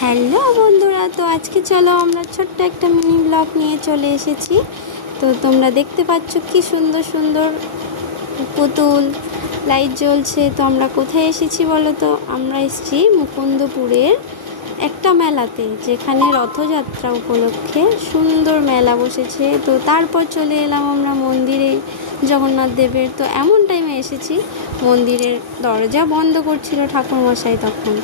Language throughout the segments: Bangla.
হ্যালো বন্ধুরা, তো আজকে চলো আমরা ছোট্ট একটা মিনি ব্লগ নিয়ে চলে এসেছি। তো তোমরা দেখতে পাচ্ছ কি সুন্দর সুন্দর পুতুল লাইট জ্বলছে। তো আমরা কোথায় এসেছি বলো তো? আমরা এসেছি মুকুন্দপুরের একটা মেলাতে, যেখানে রথযাত্রা উপলক্ষে সুন্দর মেলা বসেছে। তো তারপর চলে এলাম আমরা মন্দিরে, জগন্নাথ দেবের। তো এমন টাইমে এসেছি, মন্দিরের দরজা বন্ধ করছিল ঠাকুরমশাই তখন।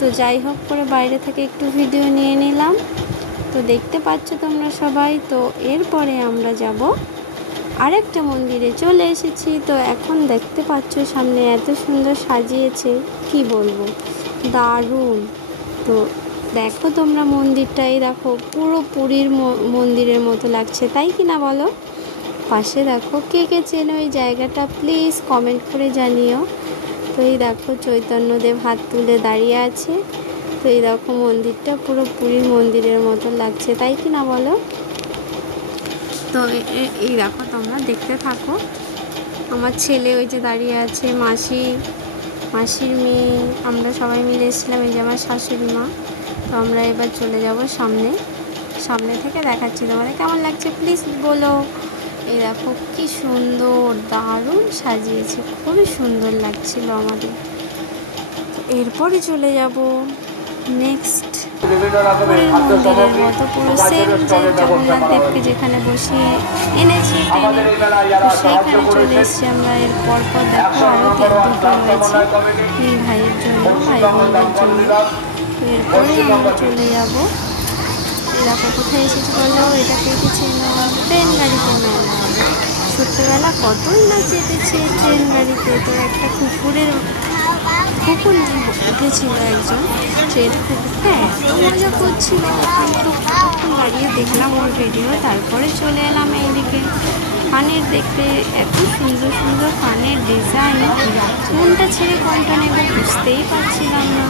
তো যাই হোক করে বাইরে থেকে একটু ভিডিও নিয়ে নিলাম। তো দেখতে পাচ্ছ তোমরা সবাই। তো এরপরে আমরা যাব আরেকটা মন্দিরে চলে এসেছি। তো এখন দেখতে পাচ্ছ সামনে এত সুন্দর সাজিয়েছে, কি বলবো, দারুণ। তো দেখো তোমরা মন্দিরটাই দেখো, পুরো পুরীর মন্দিরের মতো লাগছে, তাই কি না বলো? পাশে দেখো কে কে চেনো এই জায়গাটা, প্লিজ কমেন্ট করে জানিও। তো এই দেখো চৈতন্যদেব হাত তুলে দাঁড়িয়ে আছে। তো এই দেখো মন্দিরটা পুরো পুরীর মন্দিরের মতো লাগছে, তাই কি না বলো? তো এই দেখো তোমরা দেখতে থাকো। আমার ছেলে ওই যে দাঁড়িয়ে আছে, মাসির মেয়ে, আমরা সবাই মিলে এসেছিলাম। এই যে আমার শাশুড়ি মা। তো আমরা এবার চলে যাব সামনে থেকে দেখাচ্ছি তোমাদের কেমন লাগছে, প্লিজ বলো। এই দেখো কি সুন্দর, দারুণ সাজিয়েছে, খুবই সুন্দর লাগছিল আমাদের। এরপরে চলে যাব নেক্সট পুরীর মন্দিরের মতো, পুরো সেম যে জগন্নাথ দেবকে যেখানে বসিয়ে এনেছি টেনে, তো সেইখানে চলে এসেছি আমরা। এর পরপর দেখো আরও দুটো রয়েছে ভাইয়ের জন্য, ভাই বোনদের জন্য। তো এরপরে আমরা চলে যাব। এরকম কোথায় এসেছি বলো? এটা পেয়েছি ট্রেন গাড়িতে মেলা। ছোট্টবেলা কতই না চেপেছে ট্রেন গাড়িতে। তো একটা কুকুর উঠেছিল একজন ট্রেন কুকুর, হ্যাঁ মজা করছিল। তো তখন দাঁড়িয়ে দেখলাম ওর ভিডিও। তারপরে চলে এলাম এইদিকে কানের দেখতে, এত সুন্দর সুন্দর কানের ডিজাইন, কোনটা ছেড়ে কোনটা নেব বুঝতেই পারছিলাম না।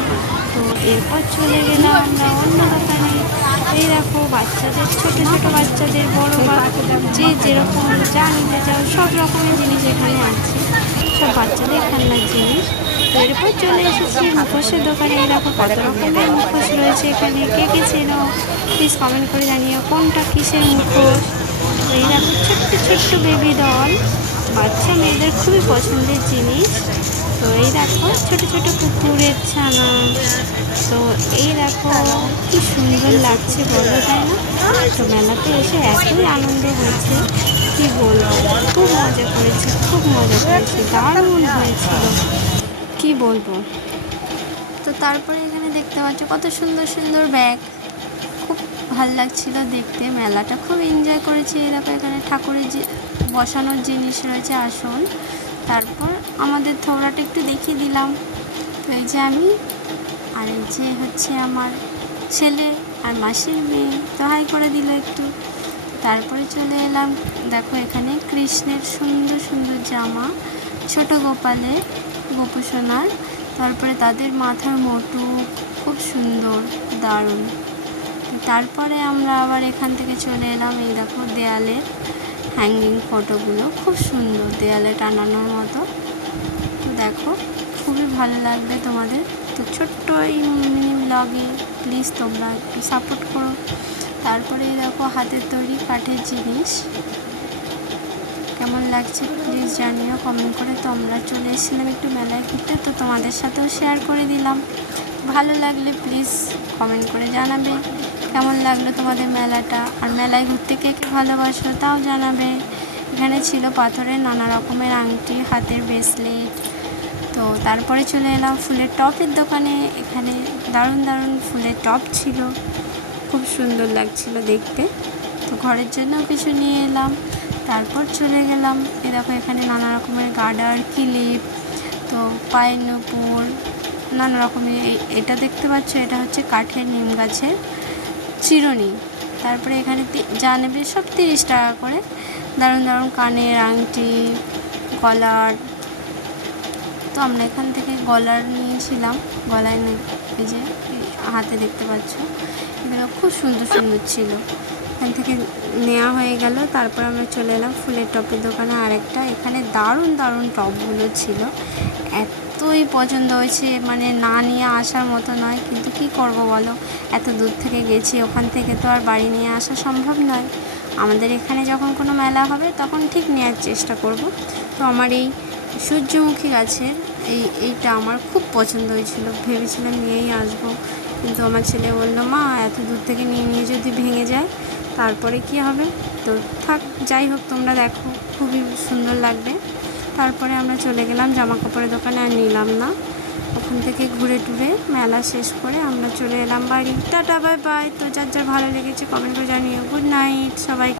তো এরপর চলে গেলাম আমরা অন্য দোকানে। এই দেখো বাচ্চাদের, ছোট ছোট বাচ্চাদের, বড় বা যে যেরকম যা নিতে চাও সব রকমের জিনিস এখানে আছে, সব বাচ্চাদের খেলনার জিনিস। তো এরপর চলে এসেছি মুখোশের দোকানে। এই দেখো কত রকমের মুখোশ রয়েছে এখানে, কে কে চেনো প্লিজ কমেন্ট করে জানিও কোনটা কিসের মুখোশ। তো এই দেখো ছোট্ট ছোট্ট বেবি ডল, বাচ্চা মেয়েদের খুবই পছন্দের জিনিস। তো এই দেখো ছোট ছোট কুকুরের ছানা। তো এই দেখো কি সুন্দর লাগছে বলো, তাই না? তো মেলাতে এসে এতই আনন্দ হয়েছে, কি বলবো, খুব মজা করেছি, খুব মজা করেছি, দারুণ হয়েছিল, কি বলবো। তো তারপরে এখানে দেখতে পাচ্ছ কত সুন্দর সুন্দর ব্যাগ, খুব ভাল লাগছিল দেখতে। মেলাটা খুব এনজয় করেছি। এরকম এখানে ঠাকুরের যে বসানোর জিনিস রয়েছে, আসন। তারপর আমাদের থোবড়াটা একটু দেখিয়ে দিলাম। তো এই যে আমি, আর এই যে হচ্ছে আমার ছেলে আর মাসির মেয়ে, তো হাই করে দিল একটু। তারপরে চলে এলাম, দেখো এখানে কৃষ্ণের সুন্দর সুন্দর জামা, ছোট গোপালের, গোপুসোনার। তারপরে তাদের মাথার মুকুট খুব সুন্দর, দারুণ। তারপরে আমরা আবার এখান থেকে চলে এলাম। এই দেখো দেয়ালের হ্যাঙ্গিং ফটোগুলো খুব সুন্দর, দেয়ালে টানানোর মতো। তো দেখো খুবই ভালো লাগবে তোমাদের। তো ছোট্ট এই মিনি ব্লগে প্লিজ তোমরা একটু সাপোর্ট করো। তারপরে দেখো হাতের তৈরি কাঠের জিনিস, কেমন লাগছে প্লিজ জানিও কমেন্ট করে। তো আমরা চলে এসেছিলাম একটু মেলায় ঘুরতে, তো তোমাদের সাথেও শেয়ার করে দিলাম। ভালো লাগলে প্লিজ কমেন্ট করে জানাবে কেমন লাগলো তোমাদের মেলাটা। আর মেলায় ঘুরতে কে কে ভালোবাসো তাও জানাবে। এখানে ছিল পাথরের নানা রকমের আংটি, হাতের ব্রেসলেট। তো তারপরে চলে এলাম ফুলের টপের দোকানে। এখানে দারুণ দারুণ ফুলের টপ ছিল, খুব সুন্দর লাগছিল দেখতে। তো ঘরের জন্যও কিছু নিয়ে এলাম। তারপর চলে গেলাম, এরকম এখানে নানা রকমের গার্ডার, ক্লিপ, তো পায়ের নূপুর, নানা রকমের। এটা দেখতে পাচ্ছ, এটা হচ্ছে কাঠের নিম গাছের চিরুনি। তারপরে এখানে যা নেবে সব 30 টাকা করে। দারুণ দারুণ কানের আংটি, গলার। তো আমরা এখান থেকে গলার নিয়েছিলাম, গলায় এই যে হাতে দেখতে পাচ্ছ, এগুলো খুব সুন্দর সুন্দর ছিল, এখান থেকে নেওয়া হয়ে গেল। তারপর আমরা চলে এলাম ফুলের টপের দোকানে আরেকটা। এখানে দারুণ দারুণ টপগুলো ছিল, এত এতই পছন্দ হয়েছে, মানে না নিয়ে আসার মতো নয়, কিন্তু কি করব বলো, এত দূর থেকে গেছি, ওখান থেকে তো আর বাড়ি নিয়ে আসা সম্ভব নয়। আমাদের এখানে যখন কোনো মেলা হবে তখন ঠিক নেওয়ার চেষ্টা করব। তো আমার এই সূর্যমুখী গাছের এইটা আমার খুব পছন্দ হয়েছিল, ভেবেছিলাম নিয়েই আসবো, কিন্তু আমার ছেলে বললো মা এত দূর থেকে নিয়ে যদি ভেঙে যায় তারপরে কি হবে। তো থাক, যাই হোক, তোমরা দেখো, খুবই সুন্দর লাগবে। তারপরে আমরা চলে গেলাম জামা কাপড়ের দোকানে, আর নিলাম না। ওখান থেকে ঘুরে টুরে মেলা শেষ করে আমরা চলে এলাম বাড়ি। Tata, bye bye. তো যার যার ভালো লেগেছে কমেন্ট করে জানিও। গুড নাইট সবাই।